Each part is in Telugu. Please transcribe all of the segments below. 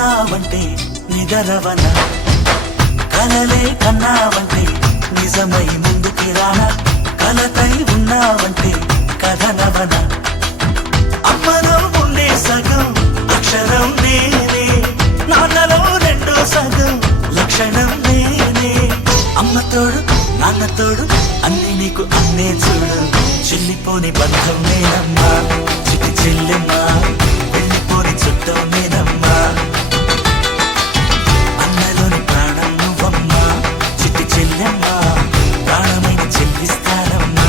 ఉన్నావంటే నిదరవన, కలలే కన్నావంటే నిజమై ముందుకి రానా, కలతై ఉన్నావంటే కథనవన. అమ్మలో ఉండే సగం అక్షరం నేనే, నాన్నలో రెండో సగం లక్షణం నేనే. అమ్మ తోడు నాన్న తోడు అన్ని నీకు అన్నే చూడు, చెల్లిపోని బంధం నేనమ్మా చిట్టి చెల్లెమ్మా, వెళ్ళిపోని చుట్టం నేనమ్మా. అన్నలోని ప్రాణం నువ్వమ్మా చిట్టి చెల్లెమ్మా, ప్రాణమైన చెల్లిస్తానమ్మా.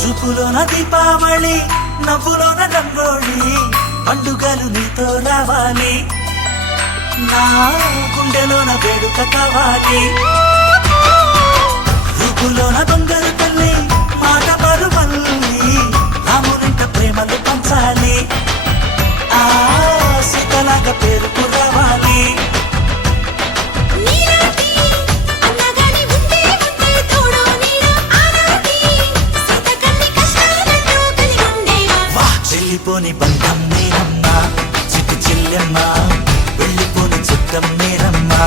చూపులోన దీపావళి, నవ్వులోన రంగోళి, పండుగలు నీతో రావాలి, నా గుండెలోన వేడుక కావాలి. రూపులోన దొంగలు తల్లి, మాట పరుమల్లి, రామునింట ప్రేమలు పంచాలి, ఆ సీతలాగా పేరుకు రావాలి. వెళ్ళిపోని బంధం నేనమ్మా చిట్టి చెల్లెమ్మా, వెళ్ళిపోని చుట్టం నేనమ్మా.